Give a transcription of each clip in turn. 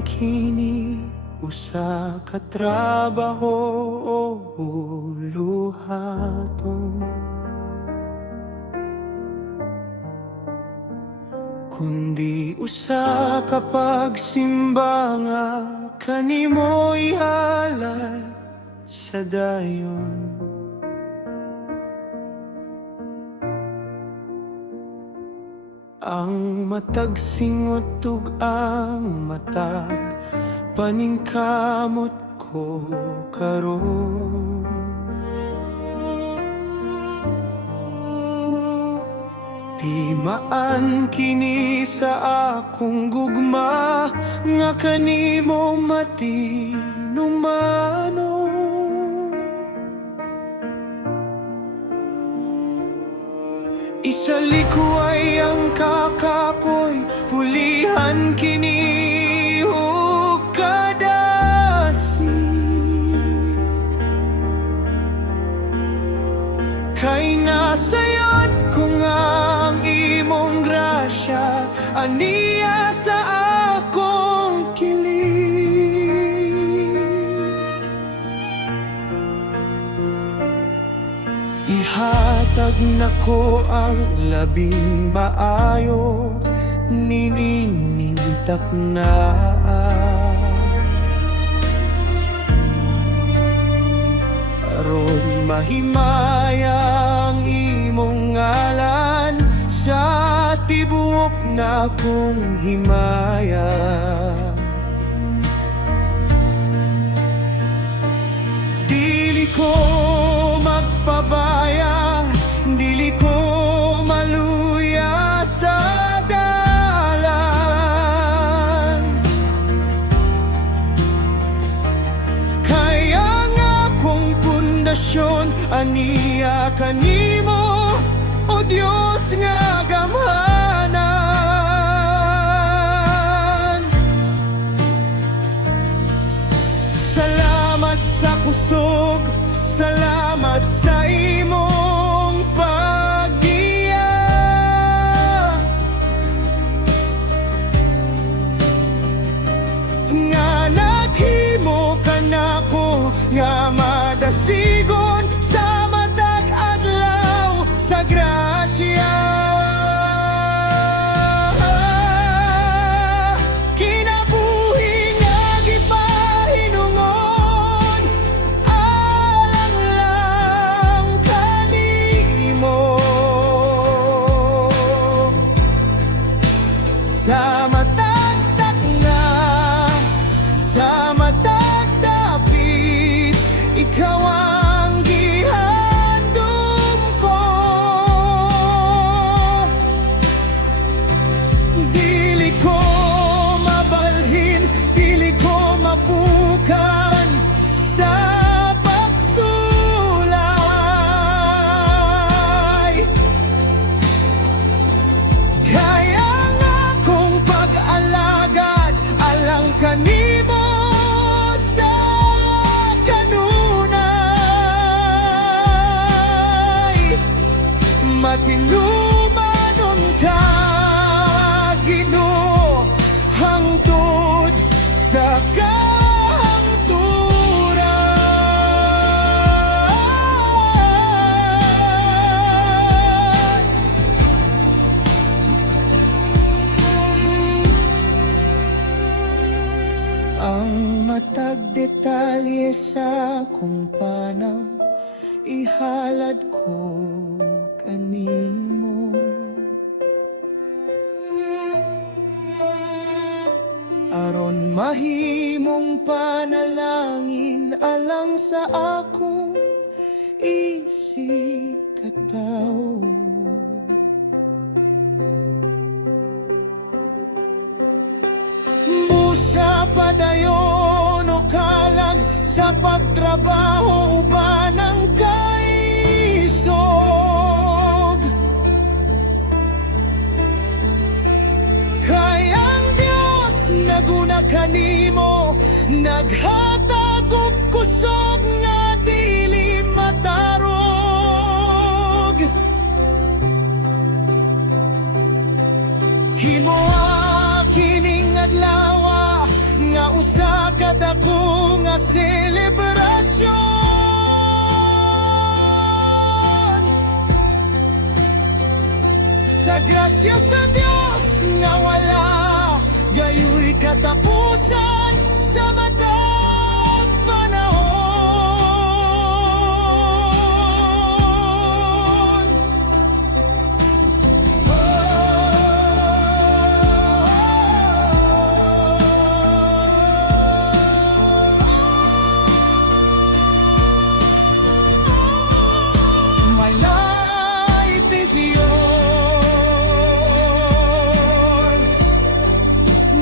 ang kini usa ka trabaho o buluhaton, kundi usa ka pagsimba nga kanimo ihalad sa dayon. Ang matag singot ug ang matag paningkamot ko karon. Timaan kini sa akong gugma nga kanimo matinumano. Isalikway ang kakapoy, pulihan kini ug kadasi. Kay nasayod ko nga ang imong grasya, aniya sa akong kilig. Ihatag nako ang labing maayo, nilinintak na. Aron mahimayang imong ngalan sa tibuok na kong himaya. Dili ko magpabaya, dili ko maluya sa dalan. Kaya nga kong pundasyon, aniya kanimo, o Diyos nga gamhanan. Salamat sa kusog, salamat sa imong paggiya. Nga naghimo ka nako nga madasigon sa matag adlaw sa grasya. Kinabuhi nga gipahinungon, alang lang kanimo. Sa matagtak na, sa matagdapit, ikaw ang gihandom ko. Dili ko mabalhin, dili ko mapukan sa pagsulay. Kaya nga kong pag-alagad alang kanimo sa kanunay. Matinumanon ka, Ginoo, hangtod sa kahangturan. Ang matag detalye sa kung panaw, ihalad ko kanimo. Aron mahimong panalangin alang sa akong isikataw. Busa padayon o kalag sa pagtrabaho uban ang kaisog. Kaya ang Diyos naguna kanimo, naghatag og kusog nga dili matarog. Himoa kining adlaw selebrasyon. Sa grasya sa Diyos na wala gayo'y katapusan sa matag panahon. My life is yours.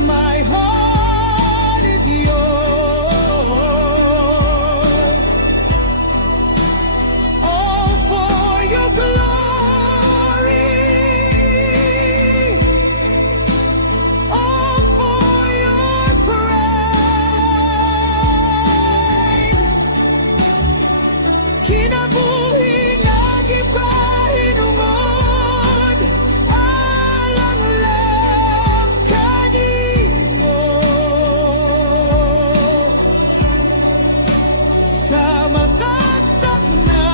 My heart is yours. All for your glory. All for your pride. Kinabuhi nga gipahinungod, alang lang kanimo. Sa matagtak na,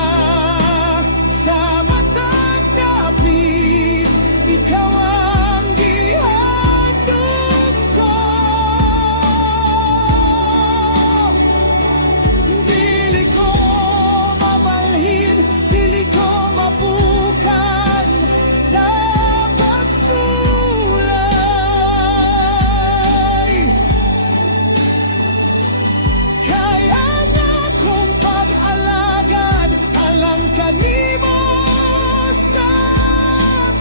sa matagdapit, ikaw ang gihatod ko. Dili ko mabalhin, dili ko mapukan sa pagsulay. Kaya nga kong pag-alagad alang kanimo sa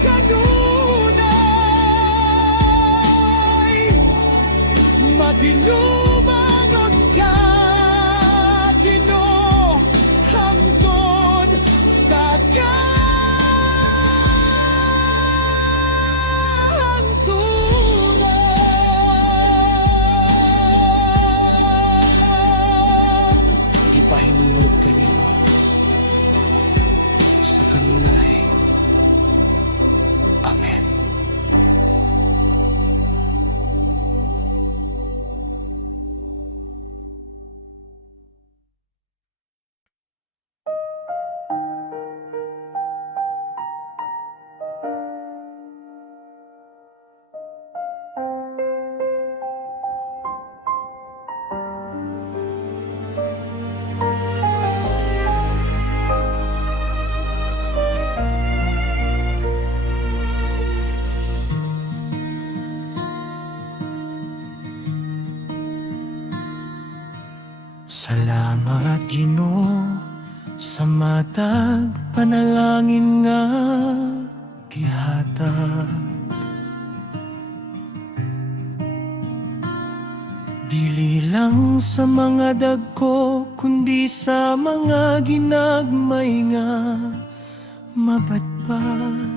kanunay. Matinumangon ka, Ginoo, hangtod sa kahangturan. Gipahinungod kanimo sa kanunay. Amen. Salamat, Ginoo, sa matag panalangin nga gihatag. Dili lang sa mga dagko, kundi sa mga ginagmay nga mabatbat.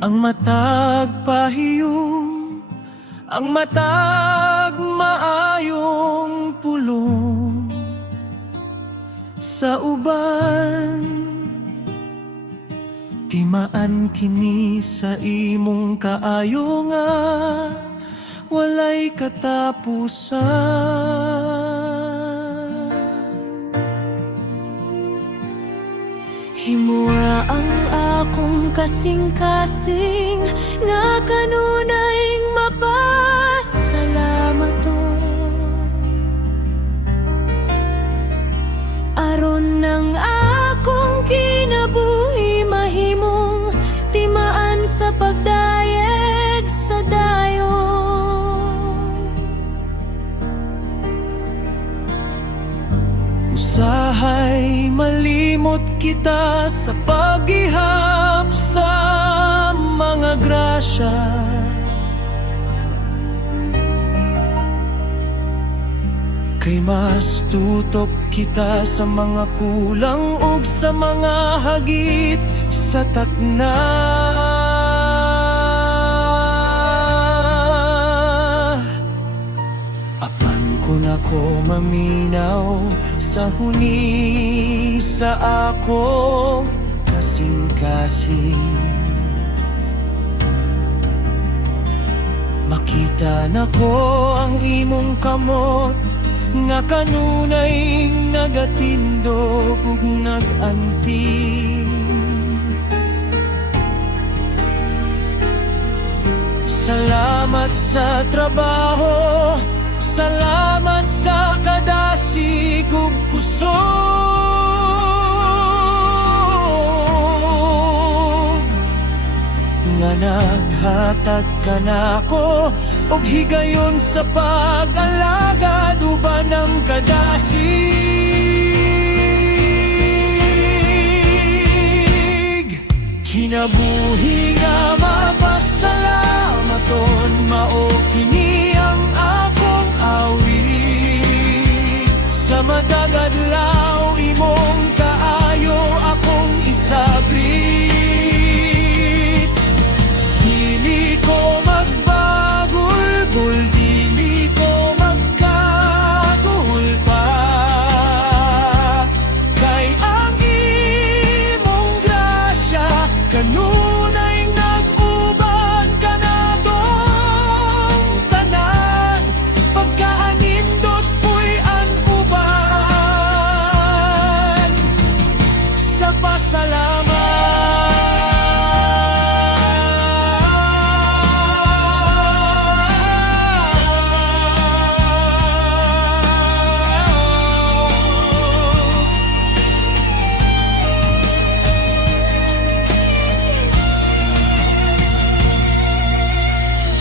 Ang matag pahiyong, ang matag maayong pulong sa uban, timaan kini sa imong kaayo nga walay katapusan. Himura ang akong kasing-kasing nga kanunayng mapasalamat aron ng akong kinabuhi mahimong timaan sa pagdayeg sa dayon. Usahay malimot kita sa paghihap sa mga grasya. Kay mas tutok kita sa mga kulang ug sa mga hagit sa takna. Apan kung ako maminaw sa huni sa ako kasing-kasing, Kita na ko ang imong kamot nga kanunay nagatindog ug naganting. Salamat sa trabaho, salamat sa kadasig ug kusog nga naghatag ka nako og higayon sa pag-alagad uban ng kadasig. Kinabuhi nga mapasalamaton, mao kini ang akong awit. Sa matag adlaw imong kaayo akong isabrit. Dili ko magbagul-gul, dili ko magkagul pa. Kay ang imong grasya kanunay nag-uban ka na dong tanan. Pagkaanindot po'y ang uban sa pasalamat.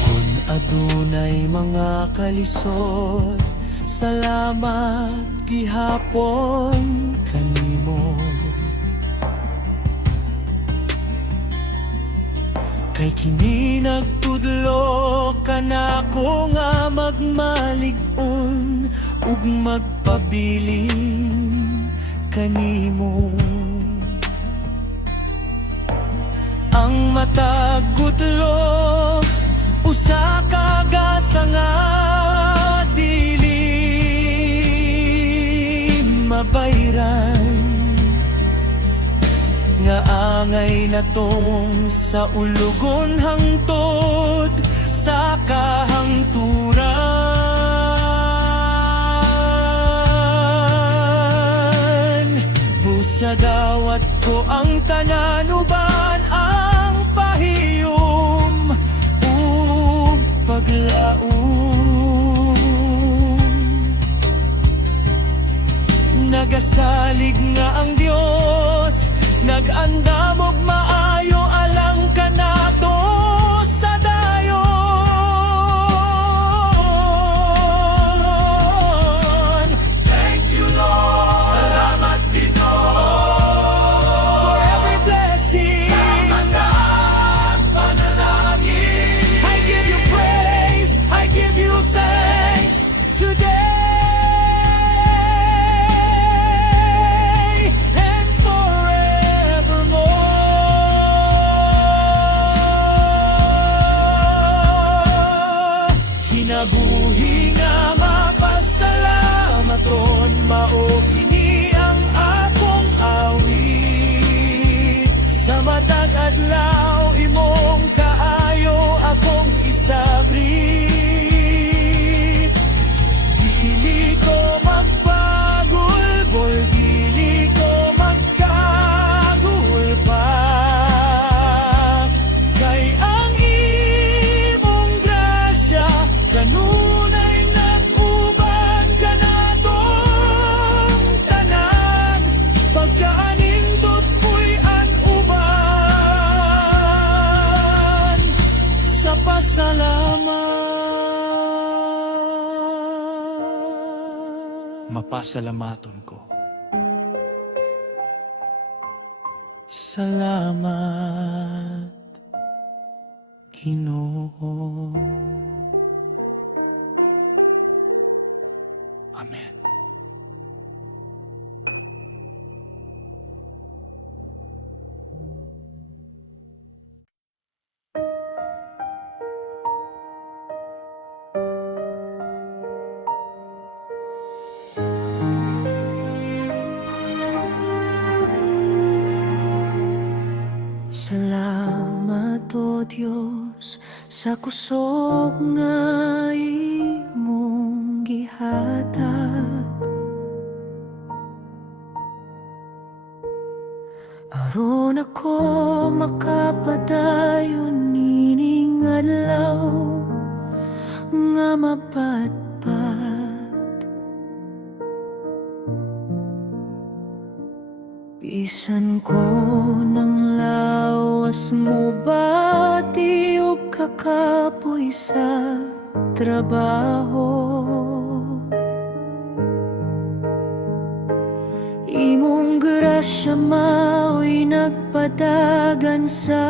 Kung adunay mga kalisod, salamat gihapon kanimo. Kay kini nagtudlo ka nako nga magmalig-on ug magpabiling kanimo. Ang matag gutlo usa ka gasa nga dili mabayran, nga angay natong sa ulugon hangtod sa kahangturan. Busa dawat ko ang tanan uban ang pahiyom ug paglaom. Nagasalig nga ang Dios, nag-andam og maayo alang kanato sa dayon. Thank you, Lord. Salamat, Ginoo, for every blessing. Sa mataas panalangin, I give you praise, I give you thanks today. Kinabuhi nga mapasalamaton, mao kini ang akong awit. Sa matag adlaw imong kaayo akong isabrit. Dili ko magbagul-gul, dili ko magkagul pa. Kay ang imong grasya kanunay nag-uban ka na dong tanan. Pagkaanindot po'y ang uban sa pasalamat. Mapasalamaton ko. Salamat, Ginoo. Amen. Salamat, O Diyos, sa kusog nga imong gihatag. Aron ako makapadayon nining adlaw nga mapatpat. Bisan ko ng lawas mo bati o kakapoy sa trabaho, imong grasya mao'y nagpadagan sa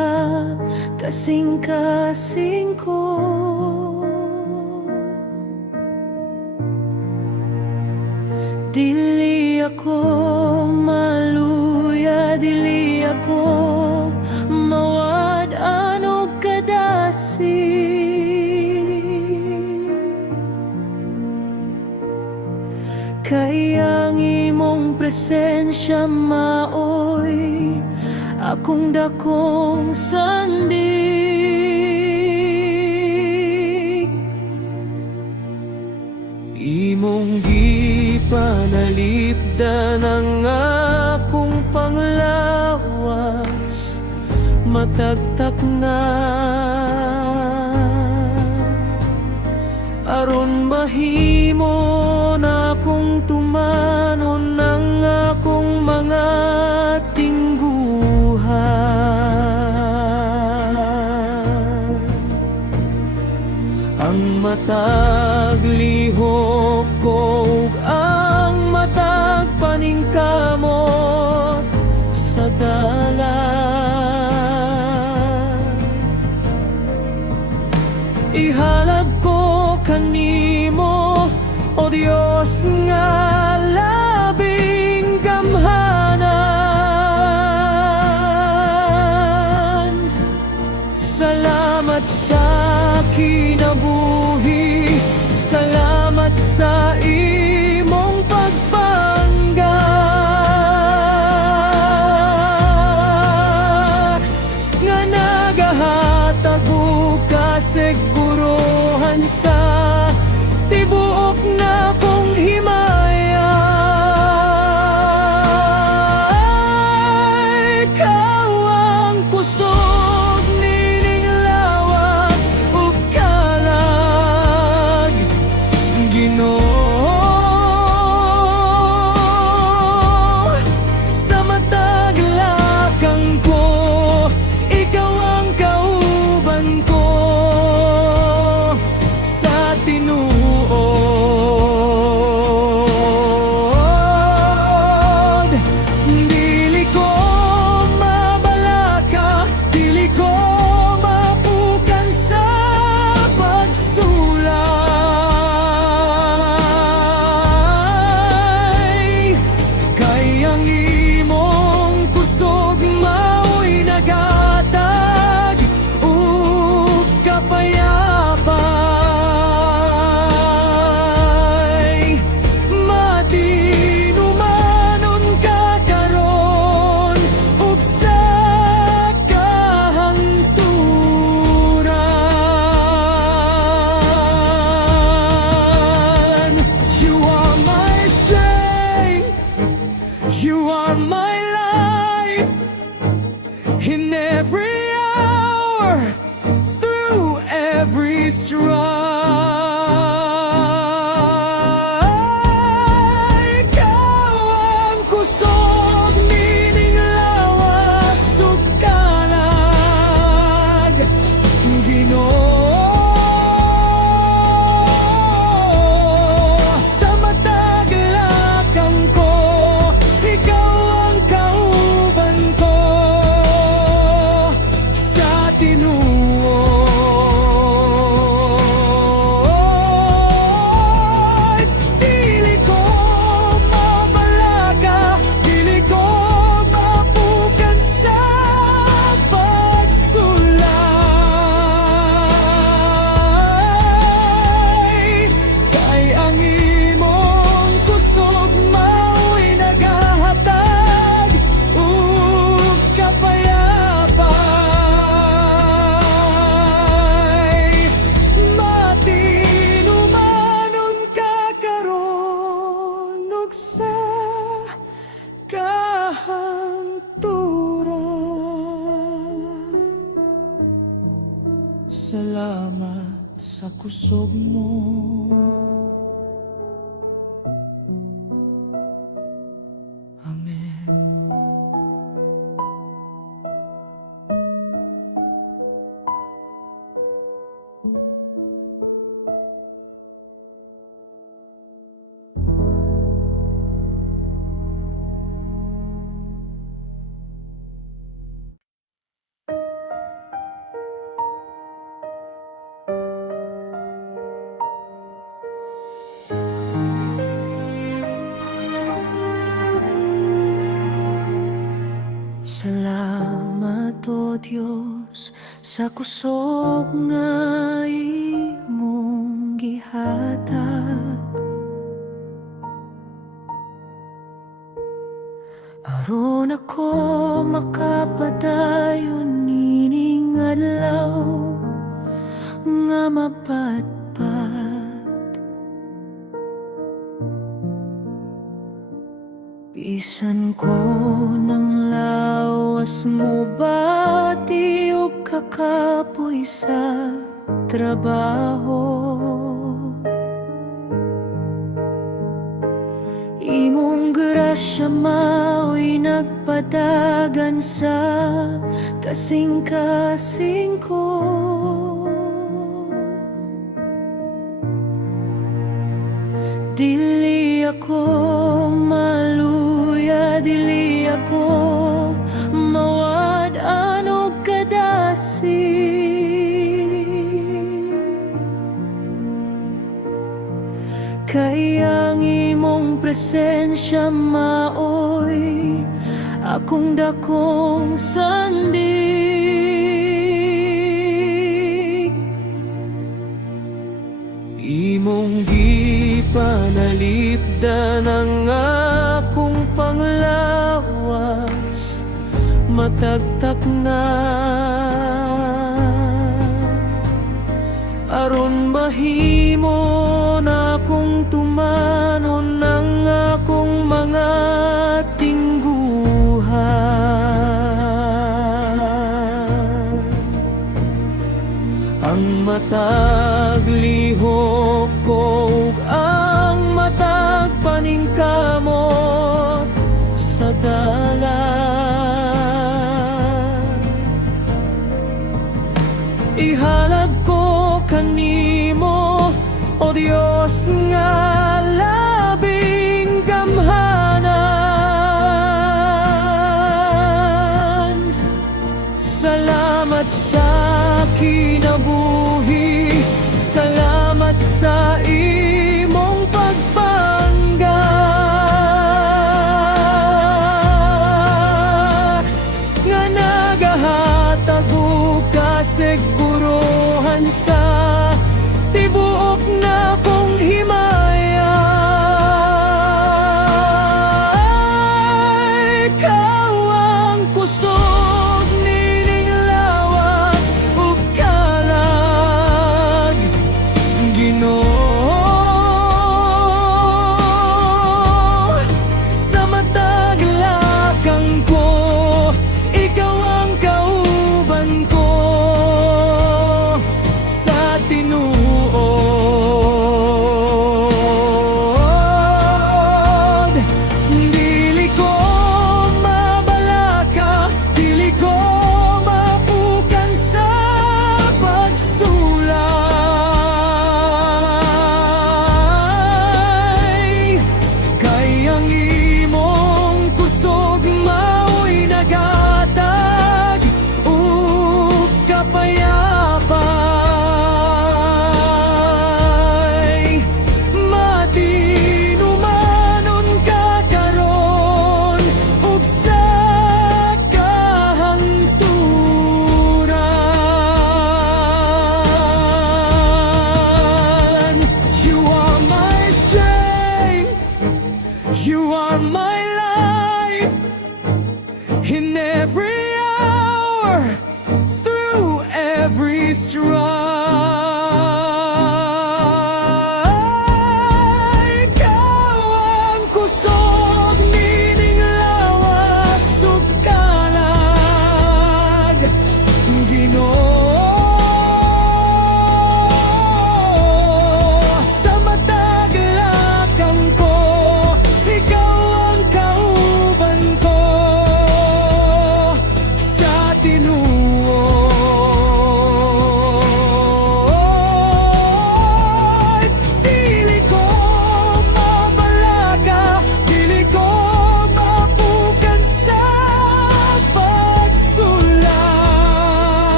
kasing-kasing ko. Dili ako maluya, dili ako mawad-an og kadasi. Kay ang imong presensya maoy akong dakong sandig. Imong gipanalipdan ang akong panglawas, matagtak na aron mahimo na akong tumanon ng akong mga tingguhan. Ang matag lihok ko ug ang matag paningkamot sa dalan, ihalad ko kanimo, o Dios nga labing gamhanan. Salamat sa kinabuhi, salamat sa imong pagbangga, nga nagahatag og kasiguruhan sa tibuok na kong himaya. Ikaw ang kusog nining lawas ug kalag, Ginoo. Sa matag lakang ko, ikaw ang kauban ko sa tinuod. Dili ko mabalaka, dili ko mapukan sa pagsulay. Kay ang imong kusog mao'y naghatag ug kapayapay. Matinumanon ka karon ug sa kahangturan. You are my strength, you are my life, in every hour, through every strife. Ikaw ang kusog nining lawas ug kalag, Ginoo. Sa matag lakang ko, ikaw ang kauban ko sa tinuod. Salamat sa kusog mo. Amen. Salamat, O Diyos, sa kusog nga imong gihatag, aron ako makapadayon nining adlaw nga mapatpat. Bisan ko ng lawas mo bati o kakapoy sa trabaho, imong grasya mao'y nagpadagan sa kasing-kasing ko. Dili ako maluya, dili ako mawad ano kadasi. Kaya ang imong presensya maoy akong dakong sandig. Imong gipanalipdan ang akong panglawas, matagtak na aron mahimo na akong tumanon ng akong mga tingguhan. Ang matag lihok ko ug ang matag paningkamot sa dalan, ihalad ko kanimo, O Dios nga labing gamhanan. Salamat sa kinabuhi, salamat sa imong pagpangga.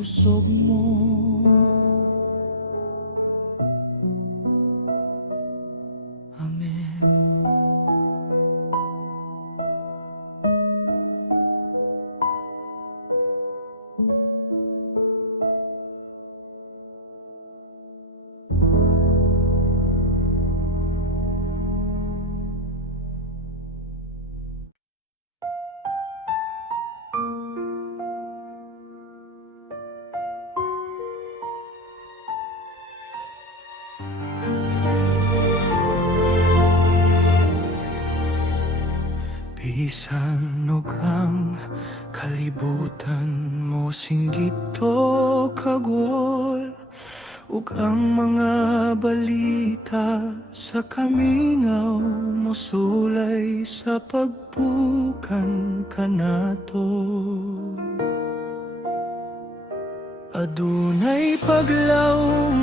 kusog mo. Amen. Bisan og ang kalibutan mo singgit o kagol, ug ang mga balita sa kamingaw mo sulay sa pagbukan kanato. Adunay paglaw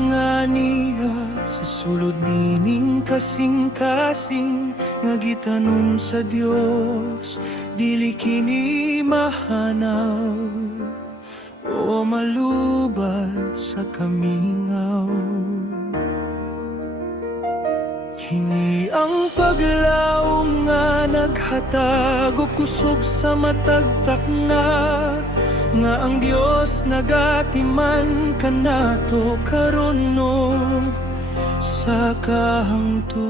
nga niya sa sulod nining kasing-kasing nga gitanom sa Dios, dili kini mahanaw o malubad sa kamingaw. Kini ang paglaw nga naghatag og kusog sa matag takna, nga ang Dios nagatiman kanato karon sa kahangturan.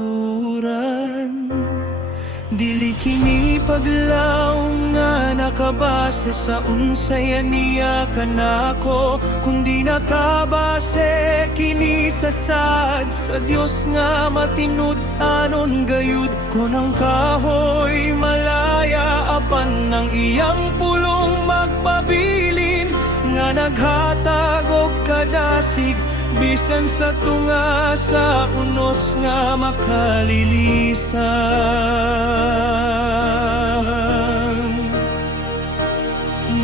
Dili kini paglaw nga nakabase sa unsay niya kanako, kundi nakabase kini sa sad sa Dios nga matinud-anon gayud. Kun ang kahoy malaya apan ng iyang pulong magpabilin, nga naghatag og kadasig bisan sa tunga sa unos nga makalilisan.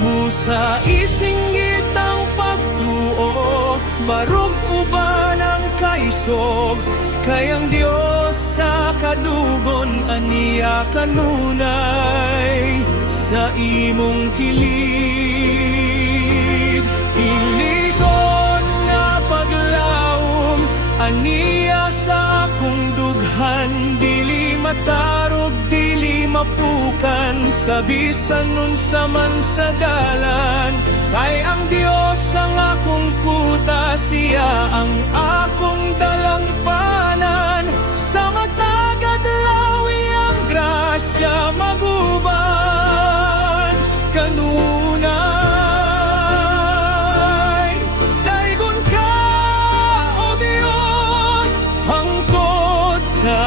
Busa isinggit ang pagtuo, barog uban ang kaisog, kay ang Dios sa kadugon aniya kanunay sa imong kilid. Iligon nga paglawom aniya sa akong dughan, dili matarog, dili mapukan, sa bisan nun sa man sa dalan. Kay ang Dios ang akong kuta, siya ang akong dalampanan. Sa matag adlaw iyang grasya maguban kanunay. Daygon ka, O Dios, hangtod sa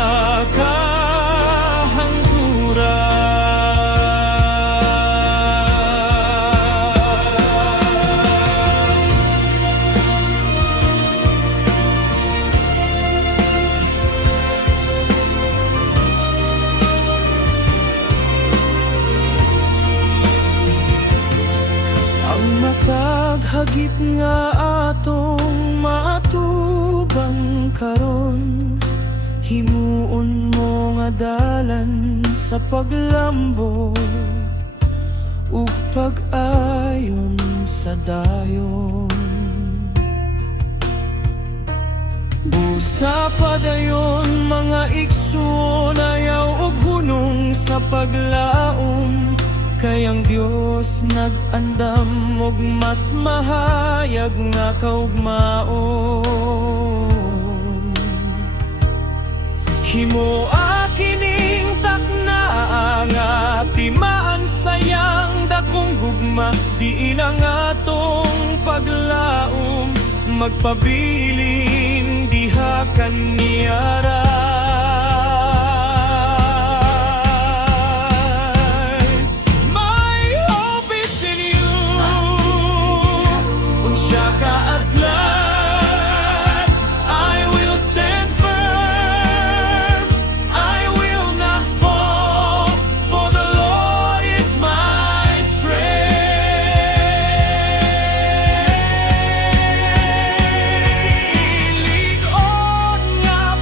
hagit nga atong matubang karon, himuon mo nga dalan sa paglambot ug pag-ayon sa dayon. Busa padayon mga igsoon, ayaw ug hunong sa paglaom, kay ang Dios nag-andam og mas mahayag nga kaugmaon. Himoa kining takna nga timaan sayang dakong gugma, diin ang atong paglaom, magpabilin diha kaniyara.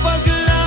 Paglaw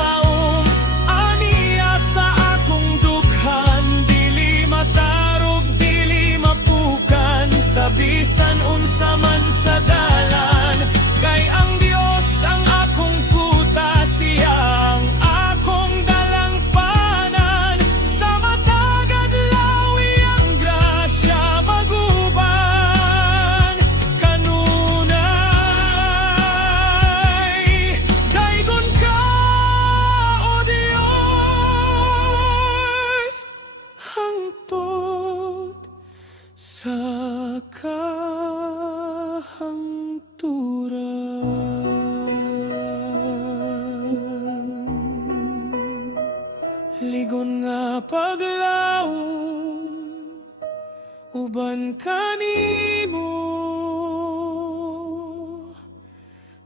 kanimo.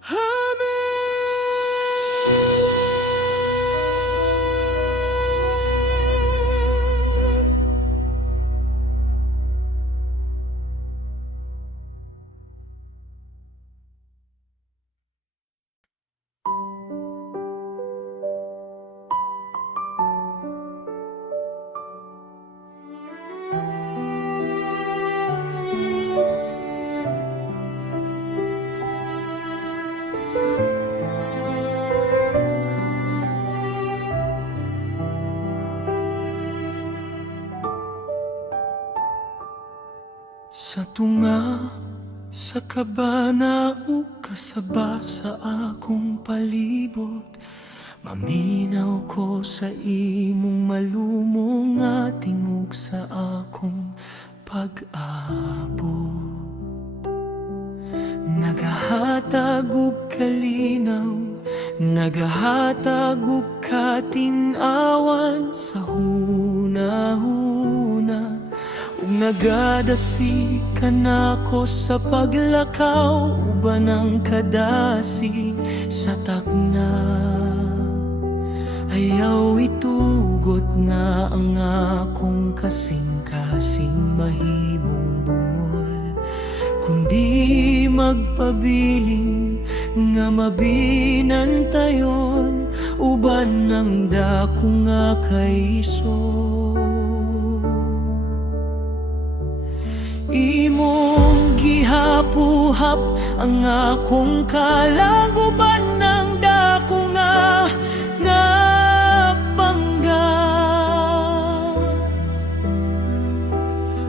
Amen. Sa tunga, sa kabana o kasaba sa akong palibot, maminaw ko sa imong malumong nga tingog sa akong pag-abot. Nagahatag og kalinaw, nagahatag og katinawan sa huna-huna, ug nagadasi ka nako sa paglakaw, uban ang kadasi sa takna. Ayaw itugot nga ang akong kasing-kasing mahimong bungol, kundi magpabiling nga mabinantayon, uban ng dako nga kaisog. Imong gihapuhap ang akong kalaguban ng dako nga panggap,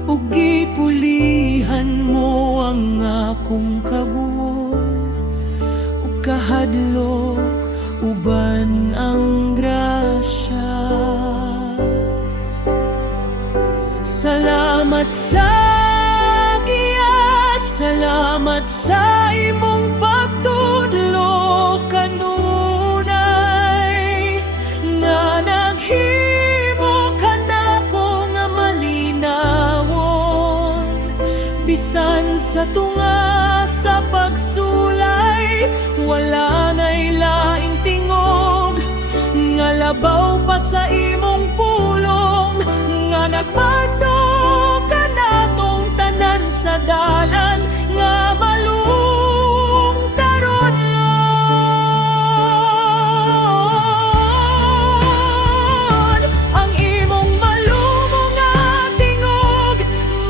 ug gipulihan mo ang akong kabuol, ug kahadlok uban ang grasya. Salamat sa salamat sa imong pagtudlo kanunay, nga naghimo ka nako nga malinawon, bisan sa tunga sa pagsulay, wala na'y laing tingog nga labaw pa sa imong pulong, nga nagmando ka natong tanan sa dalan nga malung taron. Ang imong malumong nga tingog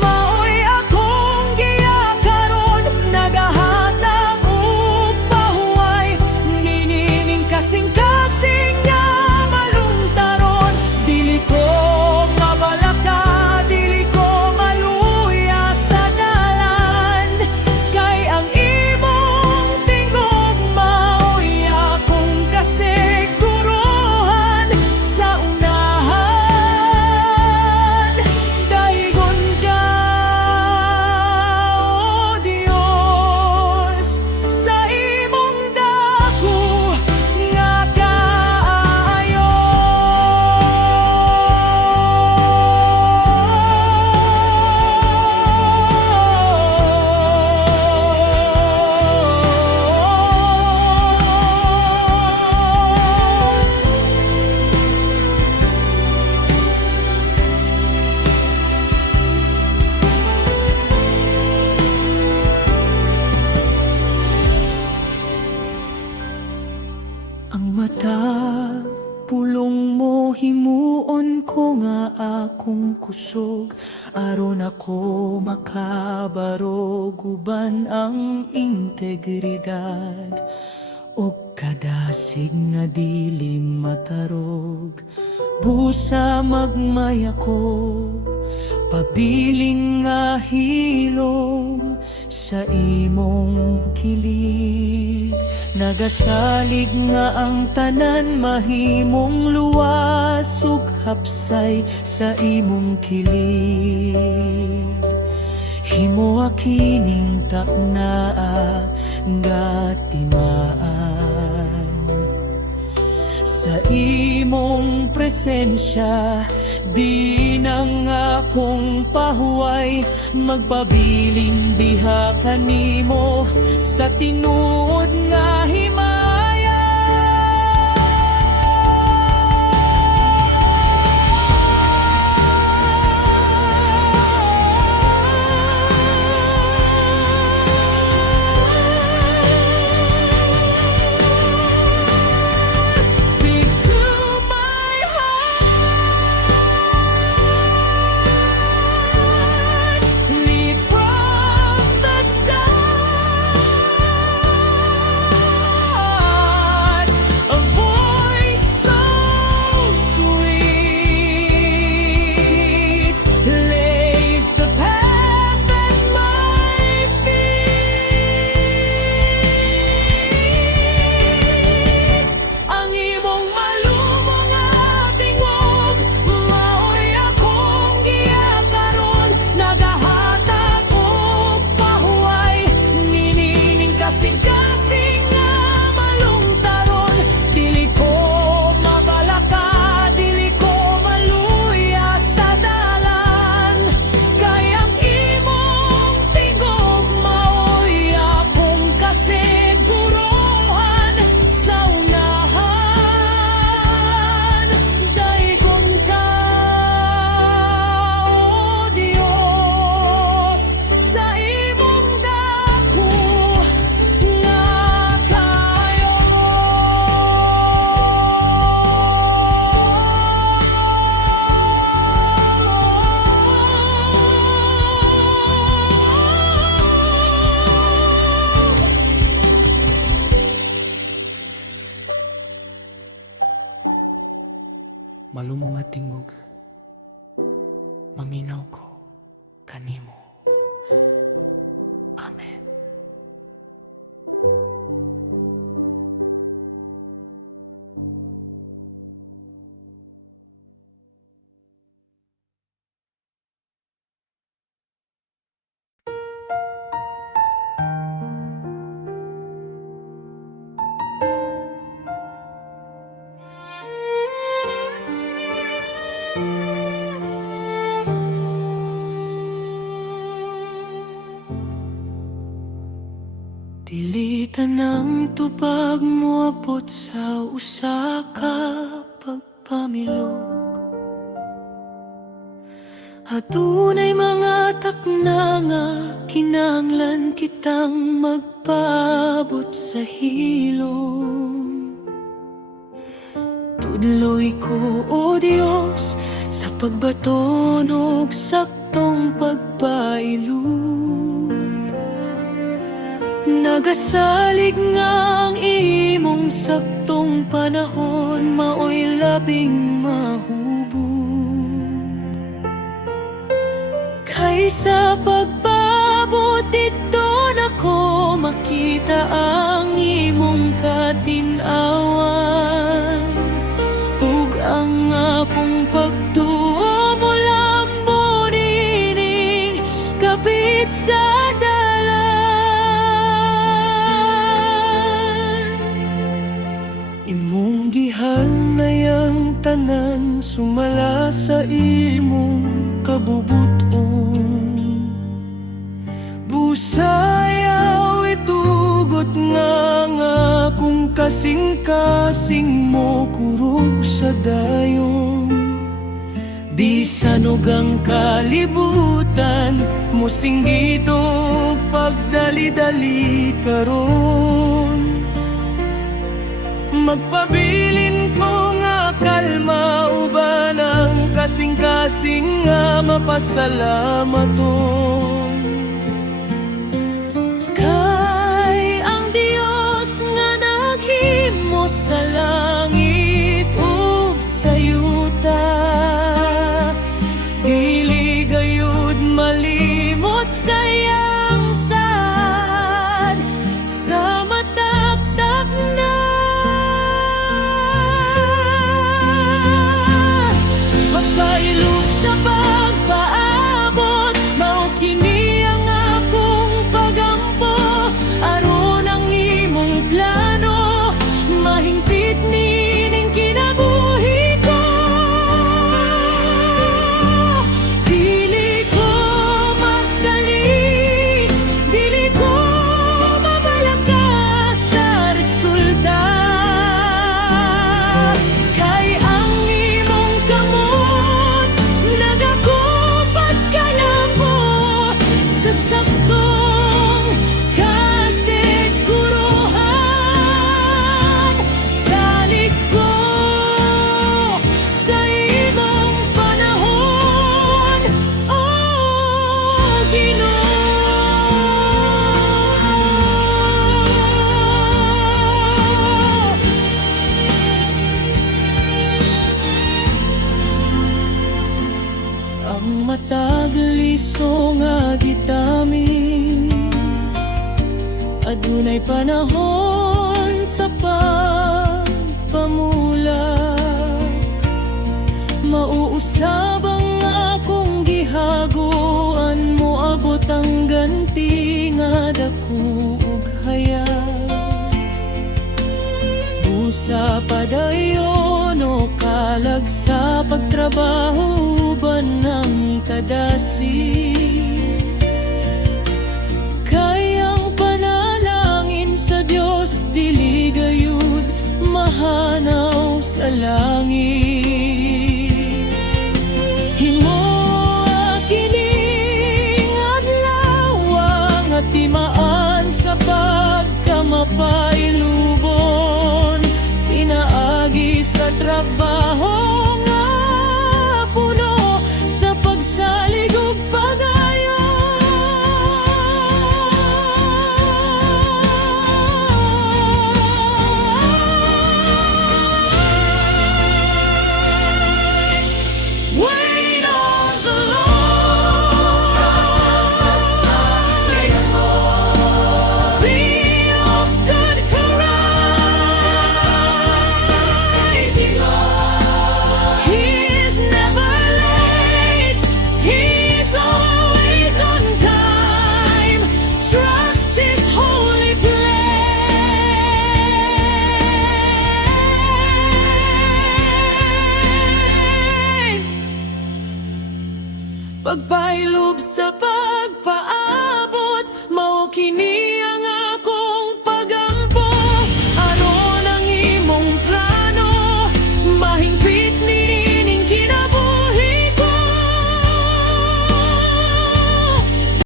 maoy akong giyakaron, nagahatag og pahuway, ninining kasing-kasing nga malungtaron. Dili ko mabalaka, dili ko maluya sa dalan, kay ang imong tingog maoy akong kasiguruhan. Sa unahan daygon ka, o Dios, sa imong dako nga kaayo. Ang mata, pulong mo himuon ko nga akong kusog, aron ako makabarog uban ang integridad, o kadasig nga dili matarog. Busa magmaya ko, pabiling nga hilom sa imong kilid. Nagasalig nga ang tanan mahimong luwas ug hapsay sa imong kilid. Himo kining taknaa nga timaan, sa imong presensya Di nang akong pahuway magpabiling diha kanimo sa tinuod nga himaya. Speak to my heart, lead from the start, a voice so sweet lays the path at my feet. Ang imong malumong nga tingog, maoy akong giyakaron, nagahatag og pahuway, ninining kasing-kasing nga malungtaron. Dili ko mabalaka, dili ko maluya sa dalan, kay ang imong tingog maoy akong kasiguruhan sa unahan. Daigong ka, O Dios, sa imong dako nga kayo. Malumong nga tingog, maminaw ko kanimo. Amen. Dili tanang tupag moabot sa usa ka pagpamilog. Adunay mga takna nga kinahanglan kitang magpaabot sa hilom. Tudloy ko, O Dios, sa pagbaton og saktong pagpailog. Nagasalig nga ang imong saktong panahon, maoy labing mahubog. Kaysa pagpabot dito nako makita ang imong katinawan, ug ang akong pagtuo mo lambo nining kapit sa Imong gihanay ang tanan, sumala sa imong kabubuton. Busayaw itugot nga kung kasing-kasing mo kurog sa dayon. Di sanog ang kalibutan, Musinggit og pagdali-dali karon. Magpabilin ko nga kalma, uban ang kasing-kasing nga mapasalamaton. kay ang Dios nga naghimo sa langit ug sa yuta. Dili gayud malimot sa iyang sad, Sa matakdak na magpailog sa pagpaabot, mao May panahon sa pagpamulak, mauusab ang akong gihaguan mo, abot ang ganti nga dako ug hayag. Busa padayon o kalag sa pagtrabaho ban ng kadasi, kayang panalangin sa Dios dili gayud mahanaw sa langit. Himuha kining adlaw nga timaan sa pagkamapailubon, pinaagi sa trabaho